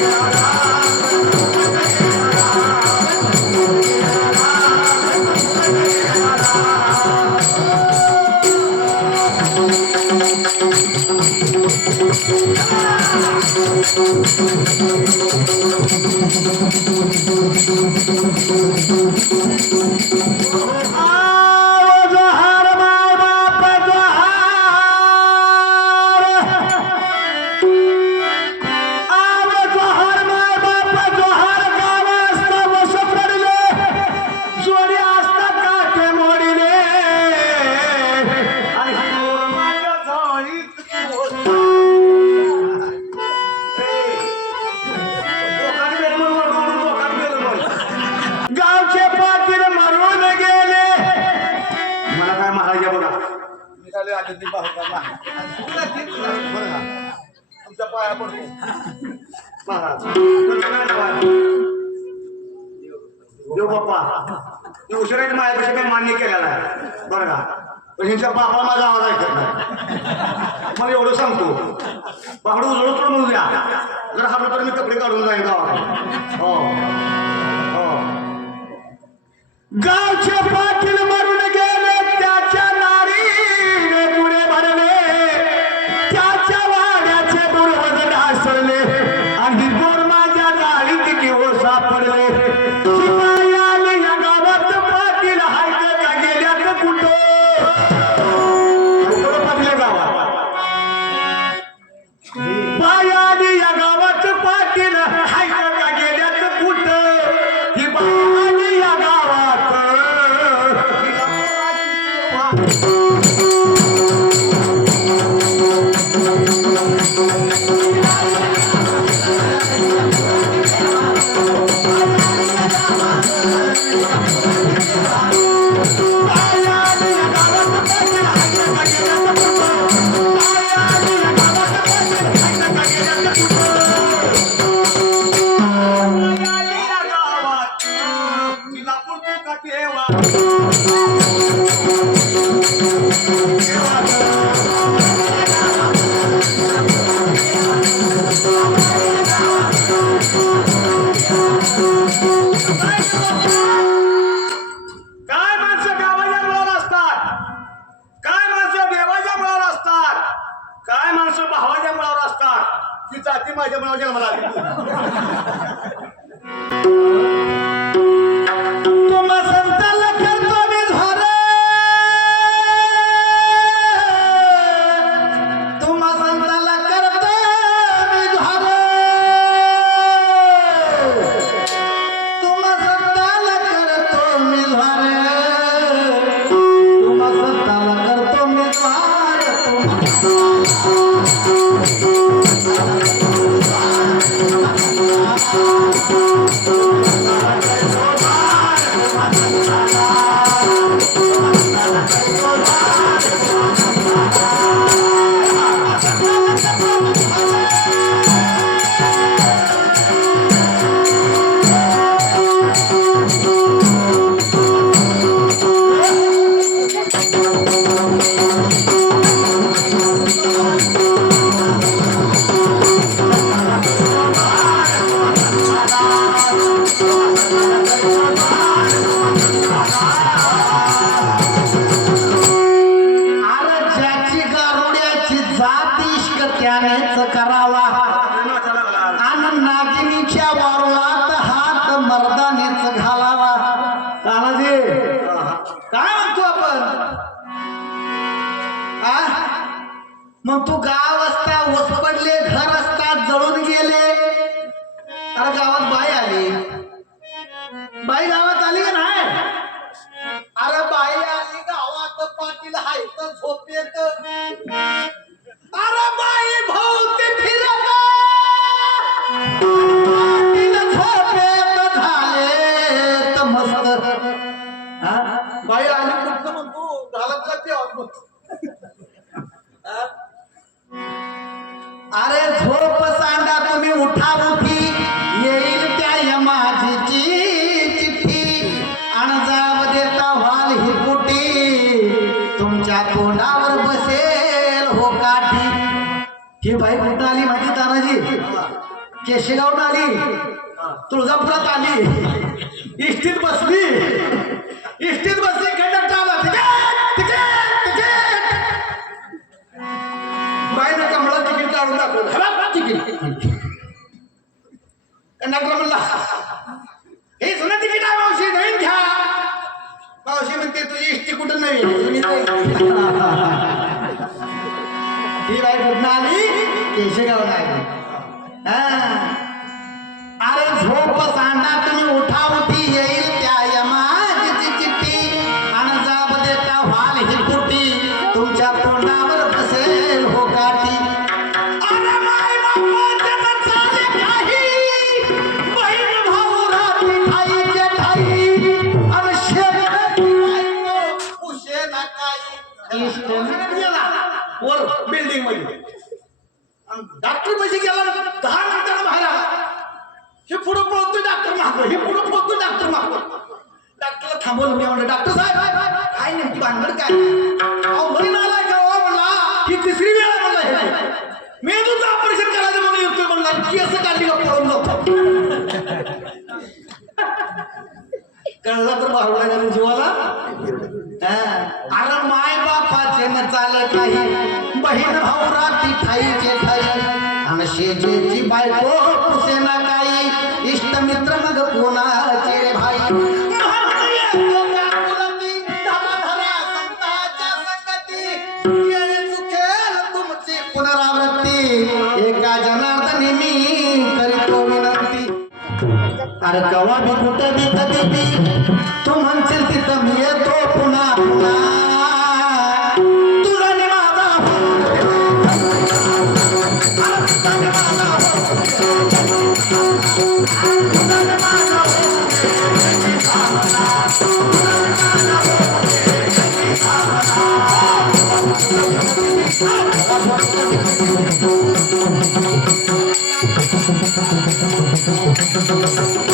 Yeah. Oh, निघाले आधी ती बाहुटाला. तुमच्या पाया पडतो. महाराज. देव बाप्पा ही उशिराने माझ्यापेक्षा काही मान्य केलेला आहे. बरं का? पण ह्यांच्या बापा माझा आवाज ऐकत नाही. मला एवढं सांगतो. बाकडं उजळत तर म्हणून द्या. जर हा तर मी कपडे काढून जाईन गावात हो. हो. गावचे पाटील असतात ही जाती माझ्या मुळावर जन्माला आली. तुम मग तू गाव असता वस पडले घर असता जळून गेले. अरे गावात बाई आली. बाई गावात आली का नाही? अरे बाई आली गावात पाटील हाय तर झोपेत. अरे बाई भोवती फिरत. झोपेत झाले तर मस्त? बाई आली कुठं म्हणतो? घालत उठाउठी येईल त्या यमाजीची चिठ्ठी. अणजाव देता व्हाल ही कुटी तुमच्या तोंडावर बसेल हो काठी. ही बाई कुठं आली? माझी तानाजी केशेगावनं आली. तुळजापुरात आली. इष्टीत बसली. इष्टीत बसली. कंडक्टर इष्टी जुनी ही बाई कुठं आली केशेगावला आली हा. अरे झोप सांडा तुम्ही उठा उठी काही गेला वर बिल्डिंगमध्ये. डॉक्टर पैसे म्हणजे गेला दहा मिनिटानं बाहेर आला. हे पुढं पळतोय डॉक्टर मागतो हे पुढं पळतोय डॉक्टर मागतो डॉक्टरला थांबवलं मी म्हणलं डॉक्टर साहेब काय नेमकी भानगड काय? अहो बहीण आला का? म्हणला ही तिसरी वेळा म्हणला हे मेंदूचं ऑपरेशन करायचं म्हणून येतोय म्हणला की असं काढली का पळून जातो कळला तर बाहुला घालून जीवाला आराम अरे चालत नाही. बहीण भाऊ राती ठाईचे ठाई आणि शेजेची बायको पुसेना काही. इष्ट मित्र मग कोणाचे भाई? अरे येतो काकुलती, कुठे भी संगती. Música